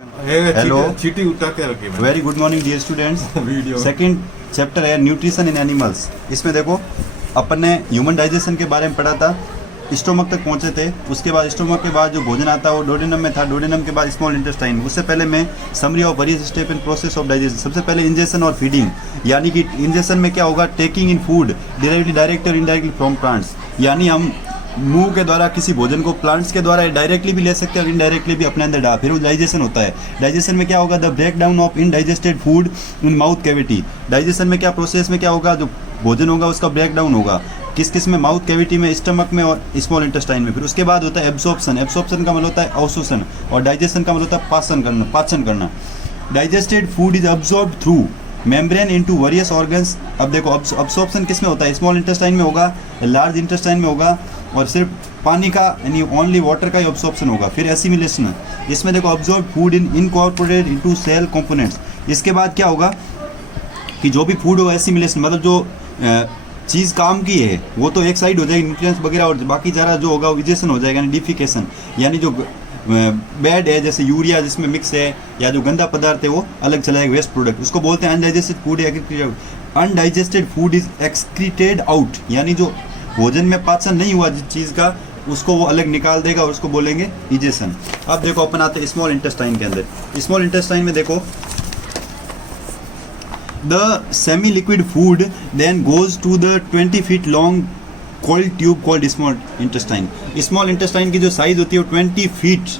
Hello, चीटी उठा के रखी मैंने। Very good morning dear students. Video second chapter है न्यूट्रिशन इन एनिमल्स। इसमें देखो अपन ने ह्यूमन डाइजेशन के बारे में पढ़ा था, स्टोमक तक पहुंचे थे। उसके बाद स्टोमक के बाद जो भोजन आता है वो डोडेनम में था, डोडेनम के बाद स्मॉल इंटेस्टाइन। उससे पहले मैं summary of various step in process of digestion. सबसे पहले इंजेक्शन और फीडिंग, यानी कि इंजेक्शन में क्या होगा, taking in food directly direct और इनडायरेक्टली फ्रॉम प्लांट्स, यानी हम मुंह के द्वारा किसी भोजन को प्लांट्स के द्वारा डायरेक्टली भी ले सकते हैं और इनडायरेक्टली भी अपने अंदर डाल। फिर वो डाइजेशन होता है। डाइजेशन में क्या होगा, the break down of indigested food in mouth cavity. Digestion में क्या प्रोसेस में क्या होगा, जो भोजन होगा उसका ब्रेक डाउन होगा किस किस में, माउथ कैविटी में, स्टमक में और स्मॉल इंटेस्टाइन में। फिर उसके बाद होता है एब्सॉर्प्शन। एब्सॉर्प्शन का मतलब होता है अवशोषण और डाइजेशन का मतलब होता है पाचन करना। Digested food is absorb through membrane into various organs. अब देखो अब्सॉर्प्शन किस में होता है, स्मॉल इंटेस्टाइन में होगा, लार्ज इंटेस्टाइन में होगा और सिर्फ पानी का यानी ओनली वाटर का ही अब्सॉर्प्शन होगा। फिर एसिमिलेशन, इसमें देखो absorb food in incorporated into cell components. इसके बाद क्या होगा कि जो भी फूड होगा एसिमिलेशन, मतलब जो चीज़ काम की है वो तो एक साइड हो जाएगी, न्यूट्रिएंट्स वगैरह, और बाकी सारा जो होगा विजेशन हो जाएगा, यानी डिफिकेशन, यानी जो बैड है जैसे यूरिया जिसमें मिक्स है या जो गंदा पदार्थ है वो अलग चला जाएगा, वेस्ट प्रोडक्ट, उसको बोलते हैं undigested food. Undigested food is excreted out, यानी जो भोजन में पाचन नहीं हुआ जिस चीज़ का उसको वो अलग निकाल देगा और उसको बोलेंगे इजेशन। अब देखो अपन आते हैं स्मॉल इंटेस्टाइन के अंदर। स्मॉल इंटेस्टाइन में देखो the semi-liquid food then goes to the 20 feet long coiled tube called small intestine. small intestine की जो साइज होती है वो 20 फीट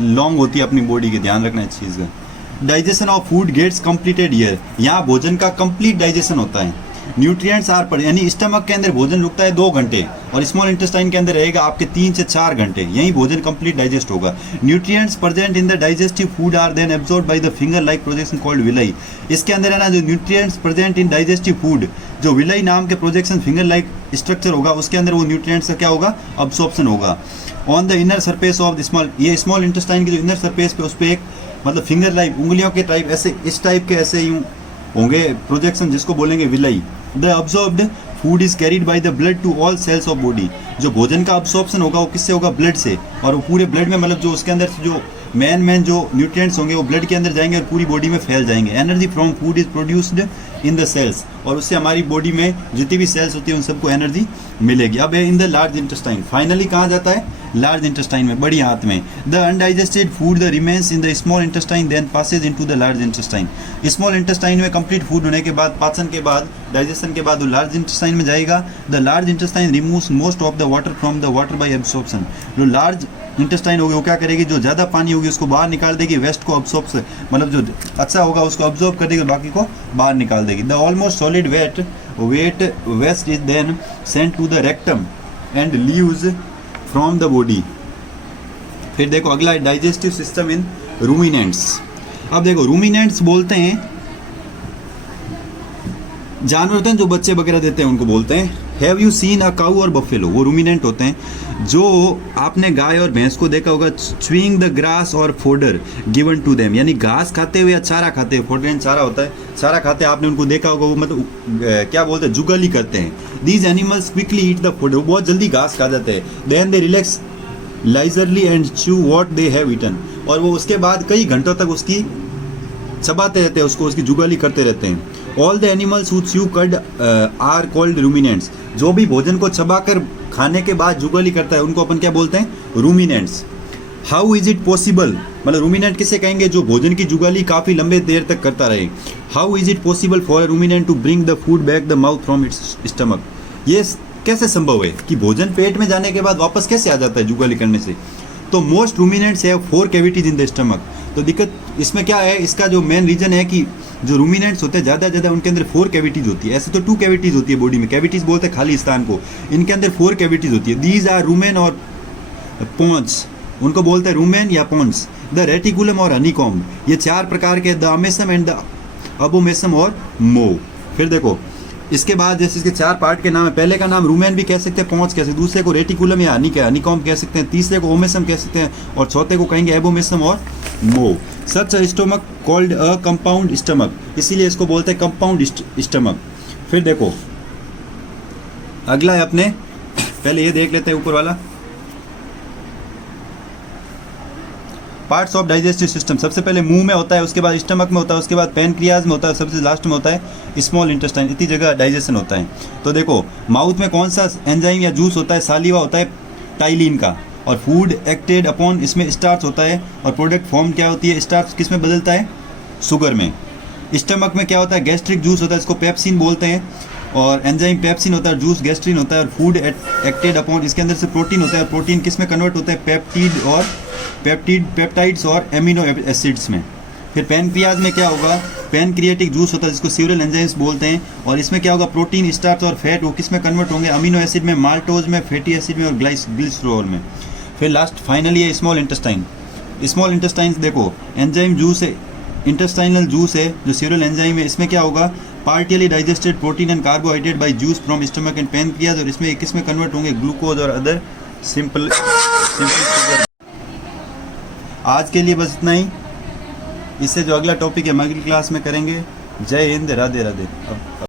लॉन्ग होती है अपनी बॉडी के, ध्यान रखना इस चीज़ का। Digestion of food gets completed here, यहाँ भोजन का कंप्लीट डाइजेशन होता है। न्यूट्रिएंट्स आर पर, यानी स्टमक के अंदर भोजन रुकता है 2 घंटे और स्मॉल इंटेस्टाइन के अंदर रहेगा आपके 3 से 4 घंटे, यही भोजन कंप्लीट डाइजेस्ट होगा। Nutrients present in the digestive food are then absorbed by the finger like projection called villi. इसके अंदर है ना जो nutrients present in digestive food, जो विलाई नाम के प्रोजेक्शन फिंगर लाइक स्ट्रक्चर होगा उसके अंदर वो न्यूट्रिएंट्स का क्या होगा, अब्सॉर्प्शन होगा। On the inner surface of the small, ये स्मॉल इंटेस्टाइन की जो इनर सरफेस पे उस पर एक मतलब फिंगर लाइक उंगलियों के टाइप ऐसे इस टाइप के ऐसे यूँ होंगे प्रोजेक्शन, जिसको बोलेंगे villi. The absorbed food is carried by the blood to all cells of body. जो भोजन का अब्सॉर्प्शन होगा वो किससे होगा, ब्लड से, और वो पूरे ब्लड में मतलब जो उसके अंदर से जो मेन जो न्यूट्रिएंट्स होंगे वो ब्लड के अंदर जाएंगे और पूरी बॉडी में फैल जाएंगे। Energy from food is produced in the cells, और उससे हमारी बॉडी में जितनी भी सेल्स होती है उन सबको एनर्जी मिलेगी। अब in the large intestine, finally कहाँ जाता है, लार्ज इंटेस्टाइन में, बड़ी हाथ में। The undigested food the remains in the small intestine then passes into the large intestine. Small intestine में कंप्लीट फूड होने के बाद, पाचन के बाद, डाइजेशन के बाद वो लार्ज इंटेस्टाइन में जाएगा। The large intestine removes most of the water from the water bye absorption. जो लार्ज इंटेस्टाइन होगी वो क्या करेगी, जो ज़्यादा पानी होगी उसको बाहर निकाल देगी, वेस्ट को अब्सॉर्ब, मतलब जो अच्छा होगा उसको अब्सॉर्ब कर देगी, बाकी को बाहर निकाल देगी। The almost solid wet waste is then sent to the rectum and leaves from the body. फिर देखो अगला है डाइजेस्टिव सिस्टम इन रूमिनेंट्स। अब देखो रूमिनेंट्स बोलते हैं जानवर होते हैं जो बच्चे वगैरह देते हैं, उनको बोलते हैं। हैव यू सीन अ काऊ और बफेलो, वो रूमिनेंट होते हैं। जो आपने गाय और भैंस को देखा होगा च्यूइंग द ग्रास और फोडर गिवन टू देम, यानी घास खाते हुए या चारा खाते हुए, फोडर चारा होता है, चारा खाते हैं, आपने उनको देखा होगा, वो मतलब क्या बोलते हैं, जुगाली करते हैं। These animals quickly eat the fodder, वो बहुत जल्दी घास खा जाते हैं। Then they relax leisurely and chew what they have eaten, और वो उसके बाद कई घंटों तक उसकी चबाते रहते हैं, उसको उसकी जुगाली करते रहते हैं। All the animals who chew कड आर कॉल्ड रूमिनेंट्स, जो भी भोजन को चबाकर खाने के बाद जुगाली करता है उनको अपन क्या बोलते हैं, ruminants. How is it possible, मतलब रूमिनेंट किसे कहेंगे, जो भोजन की जुगाली काफ़ी लंबे देर तक करता रहे। How is it possible for a ruminant to bring the food back the mouth from its stomach, ये कैसे संभव है कि भोजन पेट में जाने के बाद वापस कैसे आ जाता है जुगाली करने से। तो most ruminants have 4 cavities in the stomach. तो दिक्कत इसमें क्या है, इसका जो मेन रीजन है कि जो रूमिनेंट्स होते हैं ज़्यादा उनके अंदर 4 कैविटीज होती है। ऐसे तो 2 कैविटीज होती है बॉडी में, कैविटीज बोलते हैं खाली स्थान को, इनके अंदर 4 कैविटीज होती है। दीज आर रूमेन और पोन्स, उनको बोलते हैं रूमेन या पोन्स। द रेटिकुलम और हनीकॉम्ब, ये 4 प्रकार के, द अमेसम एंड द अबोमेसम और मो। फिर देखो इसके बाद जैसे इसके 4 पार्ट के नाम है, पहले का नाम रूमेन भी कह सकते हैं, पोन्स कह सकते हैं, दूसरे को रेटिकुलम या हनीकॉम्ब कह सकते हैं, तीसरे को ओमेसम कह सकते हैं और चौथे को कहेंगे एबोमेसम और मो। Such a stomach called a compound stomach, इसीलिए इसको बोलते हैं कंपाउंड स्टमक। फिर देखो अगला है अपने, पहले ये देख लेते हैं ऊपर वाला। पार्ट्स ऑफ डाइजेस्टिव सिस्टम, सबसे पहले मुंह में होता है, उसके बाद स्टमक में होता है, उसके बाद पैनक्रियाज में होता है, सबसे लास्ट में होता है स्मॉल इंटेस्टाइन। इतनी जगह डाइजेशन होता है। तो देखो माउथ में कौन सा एंजाइम या जूस होता है, सालिवा होता है टाइलिन का, और फूड एक्टेड अपॉन इसमें स्टार्च होता है, और प्रोडक्ट फॉर्म क्या होती है, स्टार्च किस में बदलता है, शुगर में। स्टमक में क्या होता है, गैस्ट्रिक जूस होता है, इसको पेप्सिन बोलते हैं, और एंजाइम पेप्सिन होता है, जूस गैस्ट्रिन होता है, और फूड एक्टेड अपॉन इसके अंदर से प्रोटीन होता है, और प्रोटीन किस में कन्वर्ट होता है, पेप्टाइड्स और एमिनो एसिड्स में। फिर पैनक्रियाज में क्या होगा, पैनक्रियाटिक जूस होता है जिसको सीवरल एंजाइम्स बोलते हैं, और इसमें क्या होगा, प्रोटीन स्टार्च और फैट वो किस में कन्वर्ट होंगे, अमीनो एसिड में, माल्टोज में, फैटी एसिड में, और ग्लिसरॉल में। फिर लास्ट फाइनली है स्मॉल इंटेस्टाइन। स्मॉल इंटेस्टाइन देखो एंजाइम जूस है, इंटेस्टाइनल जूस है जो सीवरल एंजाइम है, इसमें क्या होगा, partially digested protein and carbohydrate by juice from stomach and pancreas, और इसमें किस में कन्वर्ट होंगे, ग्लूकोज और अदर सिंपल शुगर। आज के लिए बस इतना ही। इससे जो अगला टॉपिक है अगली क्लास में करेंगे। जय हिंद, राधे राधे।